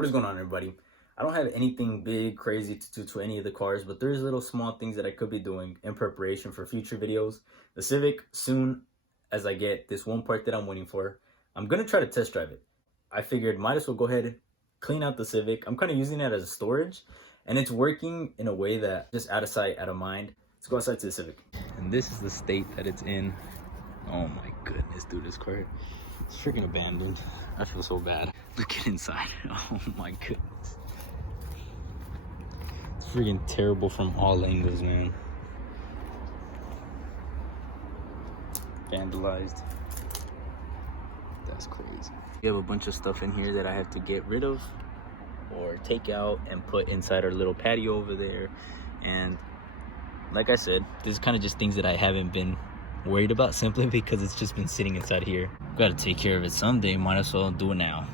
What is going on, everybody? I don't have anything big, crazy to do to any of the cars, but there's little small things that I could be doing in preparation for future videos. The Civic, soon as I get this one part that I'm waiting for, I'm going to try to test drive it. I figured might as well go ahead and clean out the Civic. I'm kind of using it as a storage, and it's working in a way that just out of sight, out of mind. Let's go outside to the Civic. And this is the state that it's in. Oh my goodness, dude, this car, it's freaking abandoned. I feel so bad. Look at inside. Oh my goodness. It's freaking terrible from all angles, man. Vandalized. That's crazy. We have a bunch of stuff in here that I have to get rid of or take out and put inside our little patio over there. And like I said, this is kind of just things that I haven't been worried about simply because it's just been sitting inside here. Gotta take care of it someday, might as well do it now.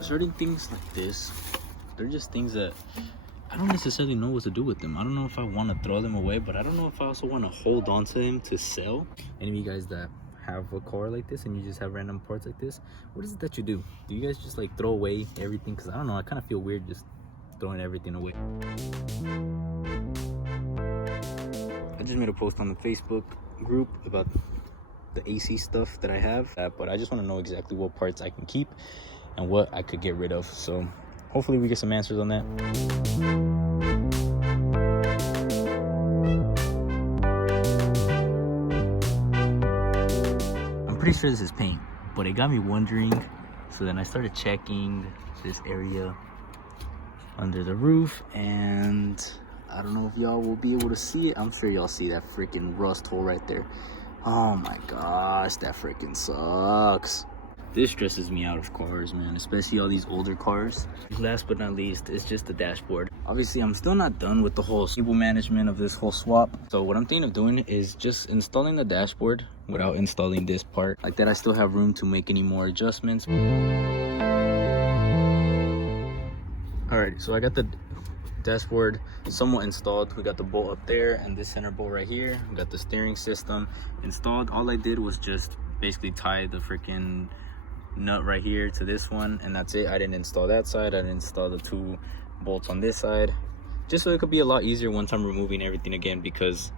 Certain things like this, they're just things that I don't necessarily know what to do with them. I don't know if I want to throw them away, but I don't know if I also want to hold on to them to sell. Any of you guys that have a car like this and you just have random parts like this, what is it that you do? Do you guys just like throw away everything? Because I don't know, I kind of feel weird just throwing everything away. I just made a post on the Facebook group about the AC stuff that I have, but I just want to know exactly what parts I can keep and what I could get rid of. So hopefully we get some answers on that. I'm pretty sure this is paint, but it got me wondering. So then I started checking this area under the roof, and I don't know if y'all will be able to see it. I'm sure y'all see that freaking rust hole right there. Oh my gosh, that freaking sucks. This stresses me out of cars, man, especially all these older cars. Last but not least, it's just the dashboard. Obviously, I'm still not done with the whole cable management of this whole swap. So what I'm thinking of doing is just installing the dashboard without installing this part. Like that, I still have room to make any more adjustments. Alright, so I got the dashboard somewhat installed. We got the bolt up there and this center bolt right here. We got the steering system installed. All I did was just basically tie the freaking nut right here to this one, and that's it. I didn't install that side. I didn't install the two bolts on this side, just so it could be a lot easier once I'm removing everything again, because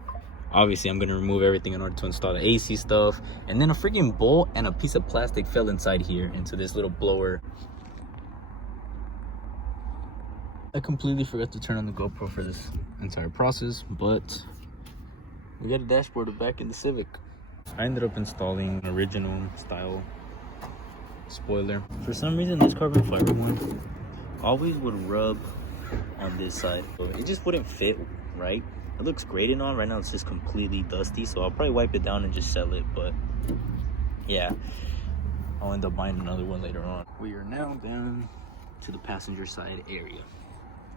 obviously I'm going to remove everything in order to install the AC stuff. And then a freaking bolt and a piece of plastic fell inside here into this little blower. I completely forgot to turn on the GoPro for this entire process, but we got a dashboard back in the Civic. I ended up installing an original style spoiler. For some reason, this carbon fiber one always would rub on this side. It just wouldn't fit right. It looks great and all. Right now, it's just completely dusty, so I'll probably wipe it down and just sell it. But yeah, I'll end up buying another one later on. We are now down to the passenger side area.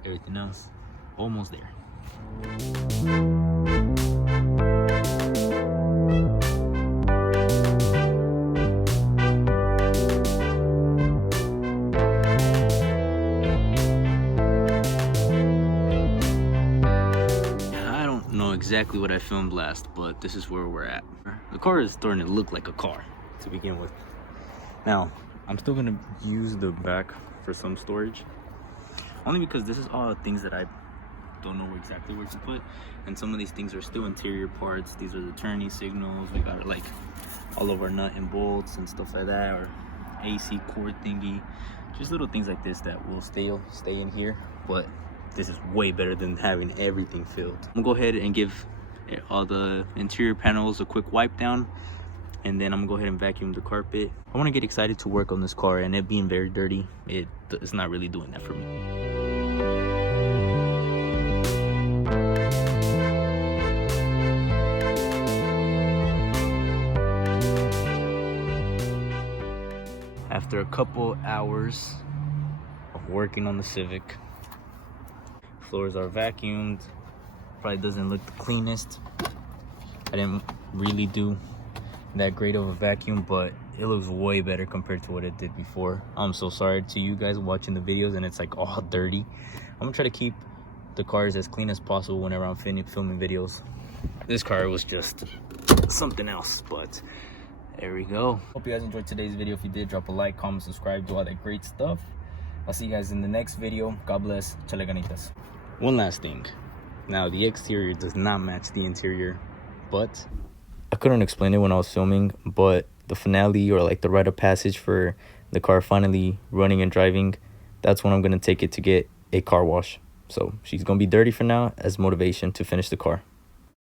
Everything else almost there. I don't know exactly what I filmed last, but this is where we're at. The car is starting to look like a car to begin with. Now, I'm still gonna use the back for some storage, only because this is all things that I don't know exactly where to put, and some of these things are still interior parts. These are the turning signals. We got like all of our nut and bolts and stuff like that, or AC cord thingy, just little things like this that will stay in here. But this is way better than having everything filled. I'm gonna go ahead and give all the interior panels a quick wipe down, and then I'm gonna go ahead and vacuum the carpet. I want to get excited to work on this car, and it being very dirty, it's not really doing that for me. After a couple hours of working on the Civic, floors are vacuumed. Probably doesn't look the cleanest. I didn't really do that great of a vacuum, but it looks way better compared to what it did before. I'm so sorry to you guys watching the videos and it's like all dirty. I'm gonna try to keep the cars as clean as possible whenever I'm filming videos. This car was just something else, but There we go. Hope you guys enjoyed today's video. If you did, drop a like, comment, subscribe, do all that great stuff. I'll see you guys in the next video. God bless. Chale ganitas. One last thing. Now, the exterior does not match the interior, but I couldn't explain it when I was filming, but the finale, or like the rite of passage for the car finally running and driving, that's when I'm going to take it to get a car wash. So she's going to be dirty for now as motivation to finish the car.